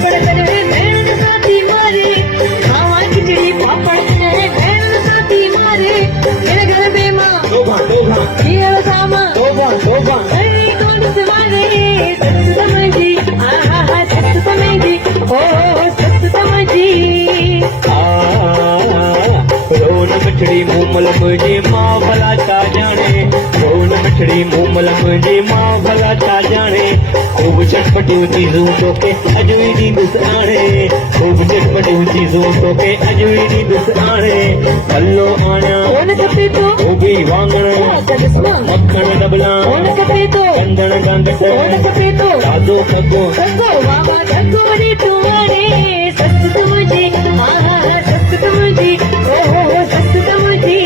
पापड़ करे बहन साथी मारे, खावा खिचड़ी पापड़ करे बहन साथी मारे, मेरे घर में माँ ये सामा अरे कौन समारे, सच समझी आहा सच समझी ओ सच समझी। रोन मिठड़ी मूमल मुझे माँ भला चा जाने, रोन मिठड़ी मूमल मुझे माँ भला चा जाने, खूब चटपटी चीजों तो के अजवी दी दुस आने, खूब चटपटी चीजों तो के अजवी दी दुस आने, हल्लो आना कौन कपे तो गोभी वांगण मक्खन डबला कंदन गंगट कौन कपे तो दादो खगो सगो बाबा सगो रे तुम्हारे, सच समझी आहा सच समझी ओ सच समझी।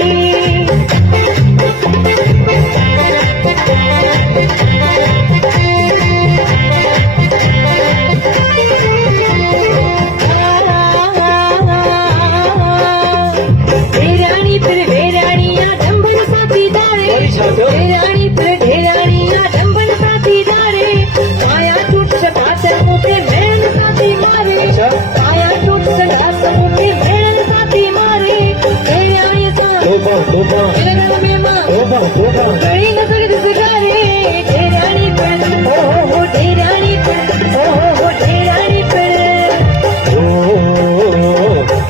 ढेरानी फिर ढेरानिया डंबल साथी दारे, ढेरानी फिर ढेरानिया डंबल साथी दारे, पाया टूट पाते मुके बहन साथी मारे, पाया टूट मुके बहन साथी मारे, ढेरानी सा मेरे घर में माँ बड़ी नजर दिसगारे, ढेरानी पर ओ ढेरानी पर ओ ढेरानी पर।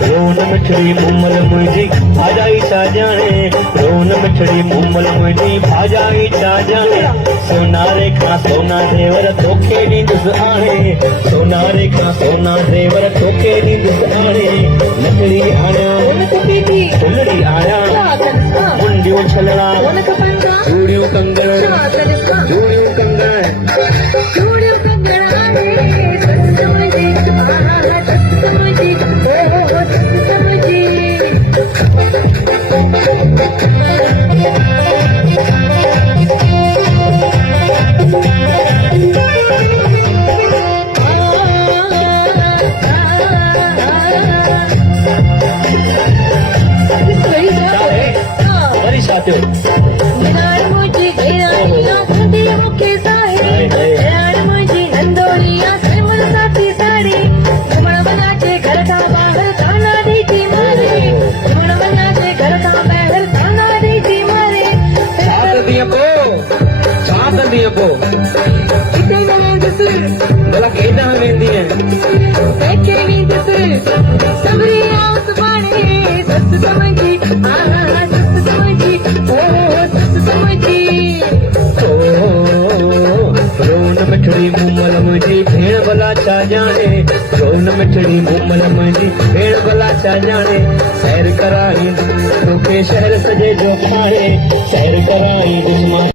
रोन मिठड़ी मूमल मुझी भाजाई चा जाने, रोन मिठड़ी मूमल मुझी भाजाई चा जाने, सोनारे का सोना देवर तोखे नींदुस आने, सोनारे का सोना देवर तोखे नींदुस आने, लकड़ी आया फुलड़ी आया मुंडियों छलड़ा चूड़ियों कंगन चूड़ियों कंगन चूड़ियों कंगन सच समझी आहा सच समझी ओ सच समझी। बड़ी साथियों गिरार मुझे गिरानिया घंटे मुके साहे, गिरार मुझे नंदोलिया सिमर साथी साड़ी, घुमड़ बना के घर का बाहर खाना दीजी मारे, घुमड़ बना के घर का बाहर खाना दीजी मारे, चात दिए को कितने में दूसरे भला केदा वेंदी है देखे नहीं दूसरे सबरी आस बाणे, सच समझी आहा सच समझी ओ सच समझी। रोन मिठड़ी मूमल मुझी भेड़ भला चा जाने, रोन मिठड़ी मूमल मुझी भेड़ भला चा जाने, सैर कराई तोखे शहर सजे जो खाए, सैर कराई दुश्मन